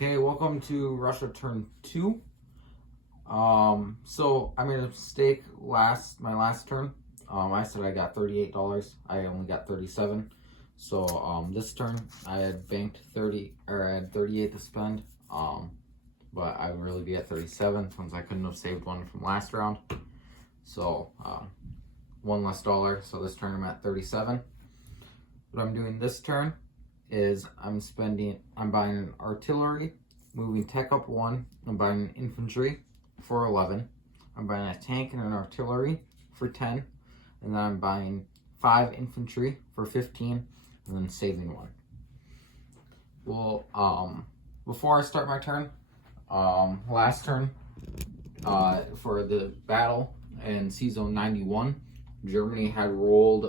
Okay, welcome to Russia Turn 2. So I made a mistake my last turn. I said I got $38. I only got 37. So this turn I had banked 30, or I had 38 to spend. But I would really be at 37 since I couldn't have saved one from last round. So one less dollar. So this turn I'm at 37. What I'm doing this turn is I'm buying an artillery, moving tech up 1. I'm buying an infantry for 11. I'm buying a tank and an artillery for 10. And then I'm buying 5 infantry for 15, and then saving 1. Well, before I start my turn, last turn, for the battle in Sea Zone 91, Germany had rolled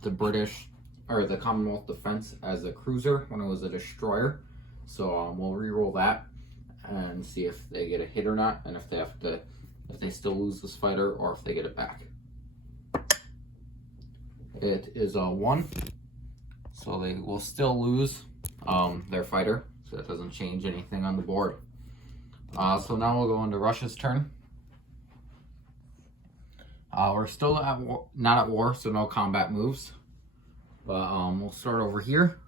the British, or the Commonwealth Defense, as a cruiser when it was a destroyer. So we'll re-roll that and see if they get a hit or not, and if they still lose this fighter or if they get it back. It is a 1, so they will still lose their fighter, so that doesn't change anything on the board. So now we'll go into Russia's turn. We're still not at war, so no combat moves. But we'll start over here.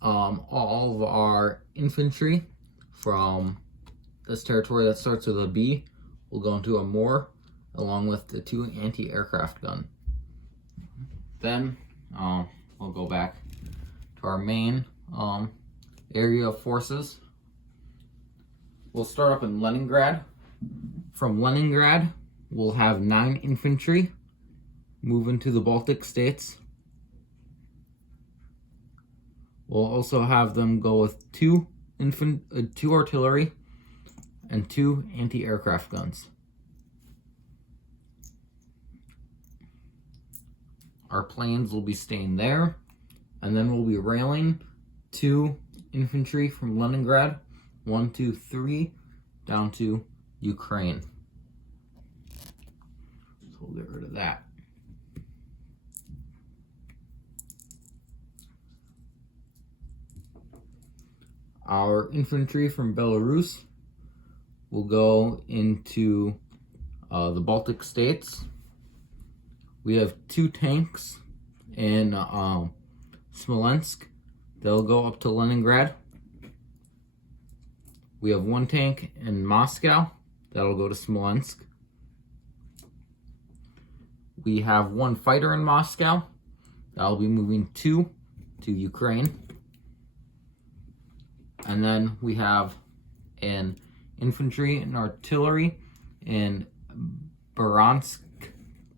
All of our infantry from this territory that starts with a B will go into a Moor, along with the 2 anti-aircraft gun. Then we'll go back to our main area of forces. We'll start up in Leningrad. From Leningrad, we'll have 9 infantry move into the Baltic states. We'll also have them go with 2 artillery and 2 anti-aircraft guns. Our planes will be staying there, and then we'll be railing 2 infantry from Leningrad, 1, 2, 3, down to Ukraine. So we'll get rid of that. Our infantry from Belarus will go into the Baltic states. We have 2 tanks in Smolensk. They'll go up to Leningrad. We have 1 tank in Moscow. That'll go to Smolensk. We have 1 fighter in Moscow. That'll be moving 2 to Ukraine. And then we have an infantry and artillery in Bryansk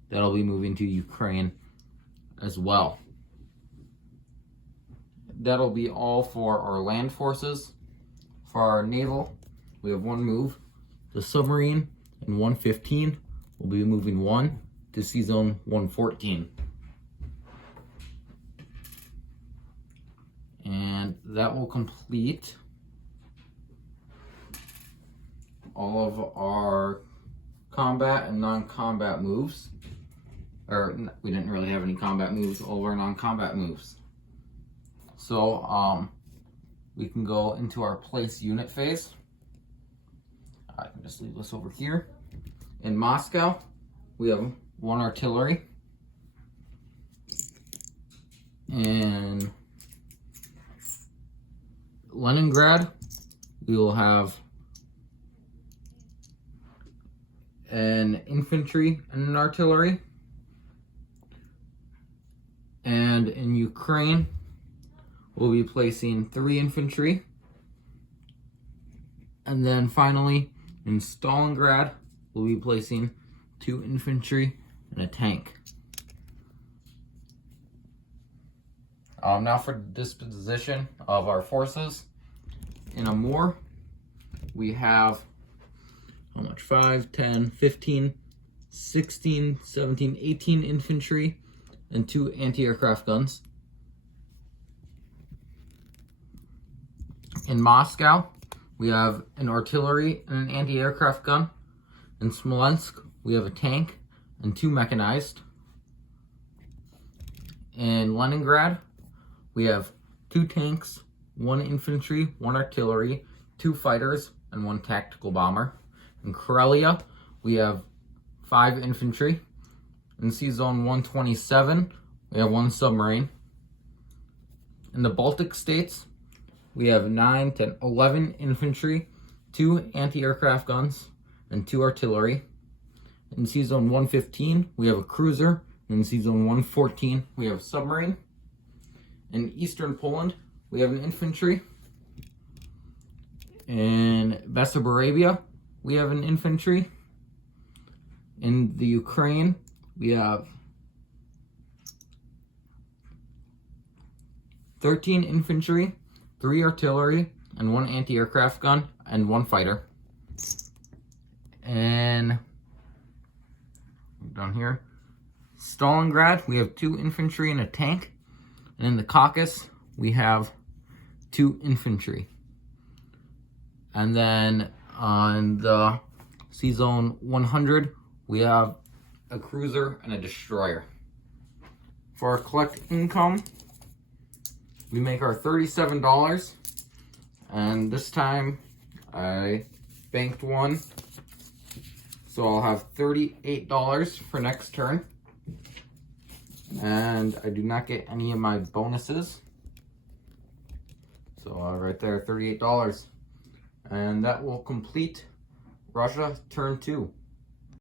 that'll be moving to Ukraine as well. That'll be all for our land forces. For our naval, we have 1 move. The submarine in 115 will be moving 1 to Sea Zone 114. And that will complete all of our combat and non-combat moves. Or, we didn't really have any combat moves, all of our non-combat moves. So, we can go into our place unit phase. I can just leave this over here. In Moscow, we have 1 artillery. In Leningrad, we will have an infantry and an artillery. And in Ukraine, we'll be placing 3 infantry. And then finally, in Stalingrad, we'll be placing 2 infantry and a tank. Now for disposition of our forces. In Amur, we have, how much? 5, 10, 15, 16, 17, 18 infantry and 2 anti-aircraft guns. In Moscow, we have an artillery and an anti-aircraft gun. In Smolensk, we have a tank and 2 mechanized. In Leningrad, we have 2 tanks 1 infantry, 1 artillery, 2 fighters, and 1 tactical bomber. In Karelia, we have 5 infantry. In Sea Zone 127, we have 1 submarine. In the Baltic states, we have 9 to 11 infantry, 2 anti-aircraft guns, and 2 artillery. In Sea Zone 115, we have a cruiser. In Sea Zone 114, we have a submarine. In Eastern Poland, we have an infantry. In Bessarabia, we have an infantry. In the Ukraine, we have 13 infantry, 3 artillery, and 1 anti-aircraft gun, and 1 fighter. And down here, Stalingrad, we have 2 infantry and a tank. And in the Caucasus, we have 2 infantry. And then on the Sea Zone 100, we have a cruiser and a destroyer. For our collect income, we make our $37. And this time, I banked 1. So I'll have $38 for next turn. And I do not get any of my bonuses. So right there, $38. And that will complete Russia turn 2.